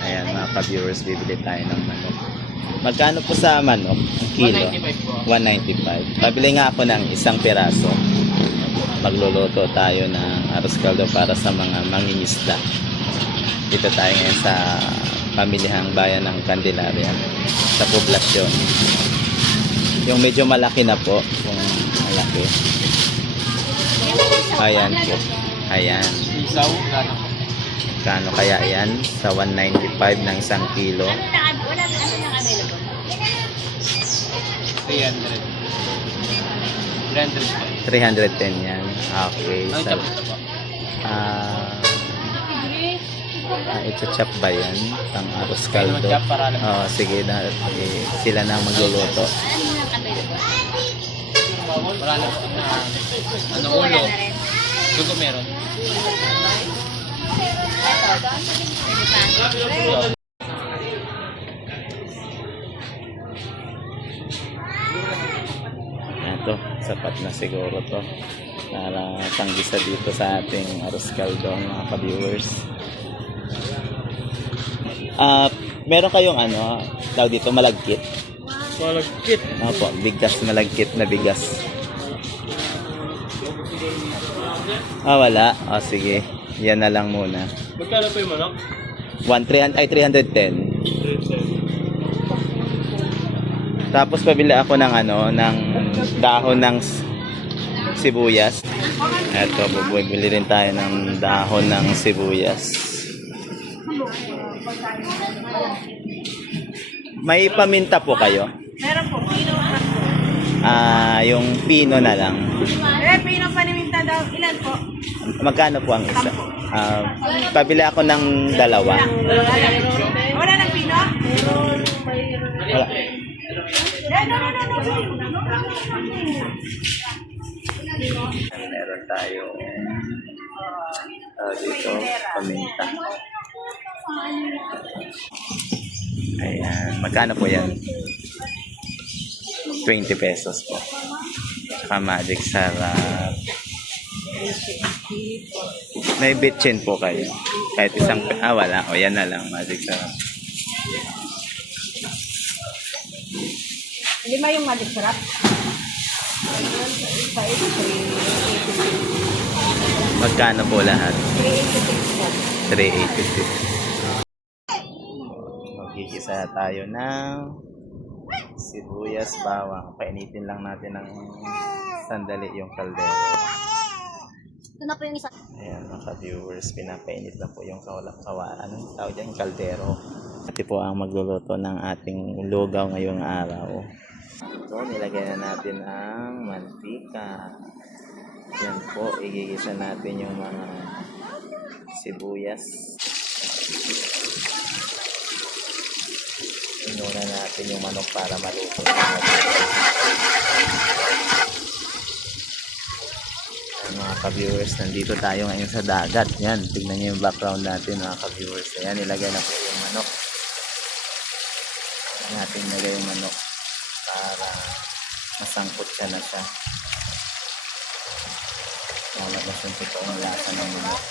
Ayan mga ka-viewers, bibili tayo ng manok. Magkano po sa manok? Ang kilo? 195 po. 195. Pabili nga ako ng isang piraso. Magluluto tayo ng arroz caldo para sa mga mangingisda. Dito tayo ngayon sa pamilihang bayan ng Candelaria, sa poblasyon. Yung medyo malaki na po, kung malaki. Ayan po. Ayan. Isaw, gano'n po. Kano kaya yan? Sa 195 ng isang kilo. Wala ano nang available? 300. 300 po. 310 yan. Okay. Ano So, chop ito po? ito chop ba yan? Pang arroz caldo. Chop para alam. Oh, sige na. Sila na ang magluluto. Ano nang available? Wala na po. Ano Wala ulo? na rin. Dugo meron. Ito. Pwede pa. Ito, sapat na siguro to. Para panggisa dito sa ating arroz caldo, mga ka-viewers. Meron kayong ano, tawag dito, malagkit. Malagkit. Opo, bigas, malagkit na bigas. Wala. Sige. Yan na lang muna. Magkano po yung manok? 310. Tapos pabili ako ng ano, ng dahon ng sibuyas. Eto, bubili rin tayo ng dahon ng sibuyas. May paminta po kayo? Meron po, pino. Yung pino na lang. Pino paniminta daw. Ilan po? Magkano po ang isa? Pabili ako ng dalawa. Wala ng pino? Wala. Meron tayo dito, paminta. Ayan. Magkano po yan? 20 pesos po. Saka magic sarap. May bitchin po kayo. Kahit isang, wala. O yan na lang, magic sarap. Lima yung magic sarap. Magkano po lahat? 386. Magkikisa tayo ng sibuyas, bawang. Painitin lang natin ng sandali yung kaldero. Ito na po yung isa. Ayan mga ka-viewers, pinapainit na po yung anong tawag dyan, kaldero. Ito po ang magluluto ng ating lugaw ngayong araw. Ito, nilagay na natin ang mantika. Yan po, igigisa natin yung mga sibuyas. Inuna natin yung manok para maluto. Mga ka-viewers, nandito tayo ngayon sa dagat. Yan, tignan nyo yung background natin mga ka-viewers. Ayan, nilagay na po yung manok. Natin nilagay yung manok para masangkot siya na siya. Malabas yung totoong lasa ng manok.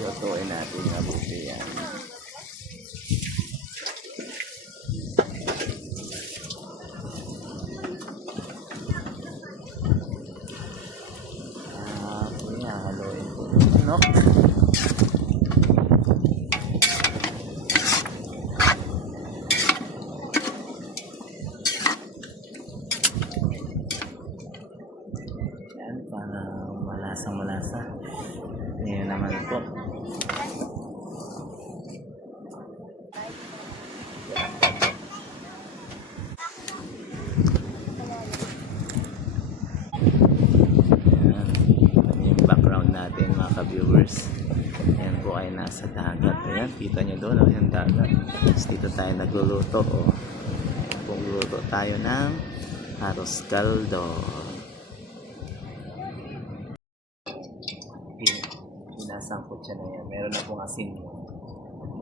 Lutuin natin yung abuti yan. Kuya, haluin po. Ano? Yan, para malasang-malasa. Yan naman po. Yan yung background natin mga ka-viewers. Ayan po ay nasa dagat. Ayan, kita nyo doon, yung dagat. Tapos dito tayo nagluluto. Luto tayo ng arroz caldo. Sinasangkot siya na yan. Meron na pong asin yun.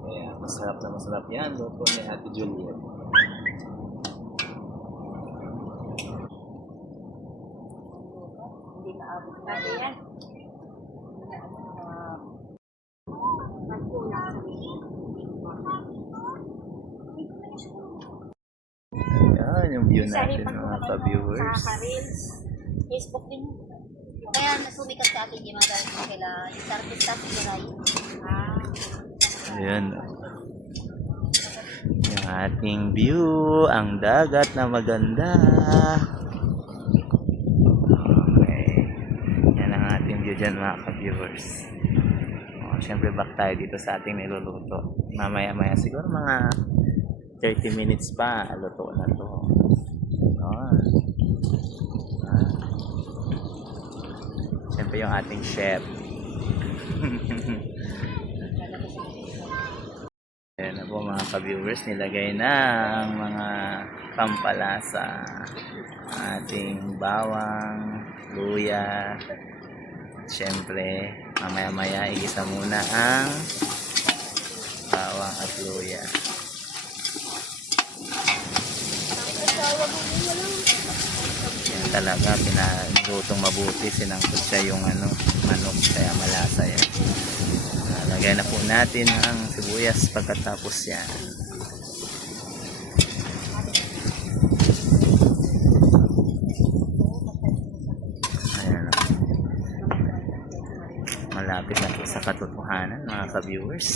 Kaya masarap na masarap yan. Luto ni Ate Juliet. Hindi maabot natin yan. Ayan, yung view Sorry, natin pag mga sa ka-viewers. Reels, Facebook din. Kaya nasumikat sa atin yung mga dahil sa kila yung artista si Ray. Ayan. Yung ating view. Ang dagat na maganda. Okay. Yan ang ating view dyan mga ka-viewers. Siyempre back tayo dito sa ating niluluto. Mamaya-maya siguro mga 30 minutes pa. Luto na to. Siyempre yung ating chef. Ayan na po mga ka-viewers, nilagay na ang mga pampalasa, ating bawang, luya, siyempre mamaya-maya igisa muna ang bawang at luya. Yan talaga, pinalutong mabuti, sinangkot siya yung manok, kaya malasa yan. Lagay na po natin ang sibuyas pagkatapos yan. Ayan. Malapit na po sa katotohanan mga ka-viewers.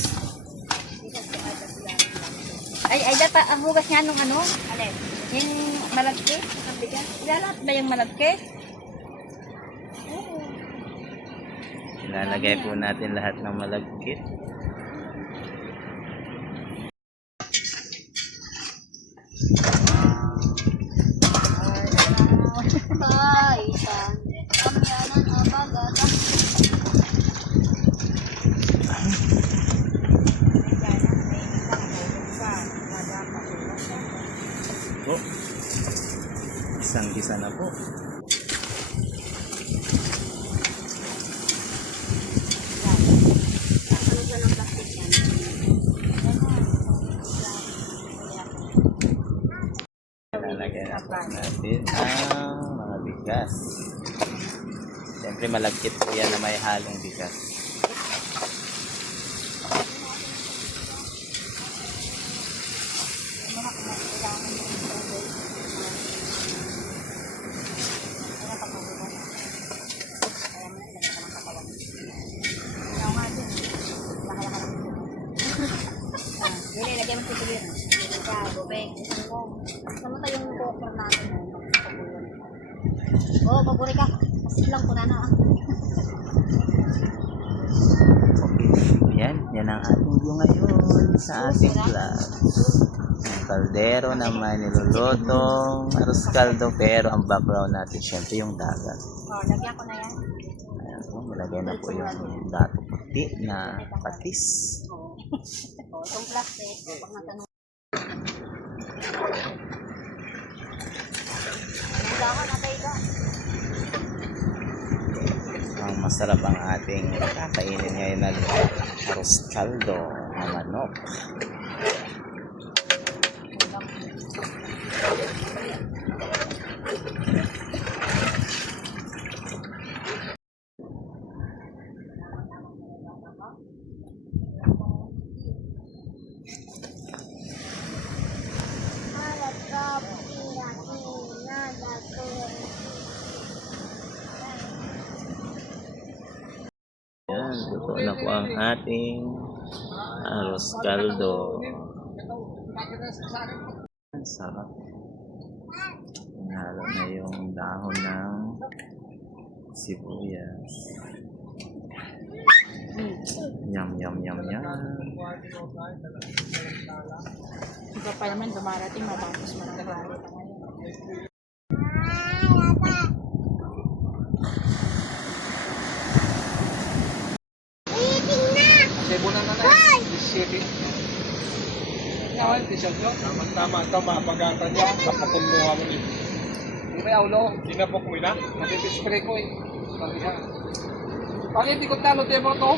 Ay, dapat ang hugas niya nung ano? Alin? Yung malagkit? Lahat ba yung malagkit? Ilalagay po natin lahat ng malagkit. Kaisan. Kamyanan abagata. Po. Isang-isa na po. Lalagyan na po natin ang mga bigas. Siyempre malagkit po yan na may halong bigas. Dili, lagyan mo sa yun. Bubeng. Sama tayong cooker natin. Oo, paburi ka. Kasi lang ko na na. Okay. Yan ang ating view ngayon sa ating vlog. Ang kaldero naman nilulutong arroz caldo, pero ang background natin syempre yung dagat. Oh, lagyan ko na yan. Ayan po, malagay na po yung dato puti na patis. Oh, itong plastic. Pag natanong. Nagawa na tayo ka. Ang masarap ang ating kakainin ngayon na arroz caldo na manok. Yan, luto na po ang ating arroz caldo. Ang sarap. Hinalo na yung dahon ng sibuyas. Yum, yum, yum, yum. Ikaw pa naman dumarating, matapos mo na ngayon. 17 na na. 17. Ngayon, 18. Tama ito, mapagatan niya. Kapatuluhan mo rin. Hindi may aulo. Kinabok mo na. Natispray ko eh. Bakit hindi ko talo, Temo to?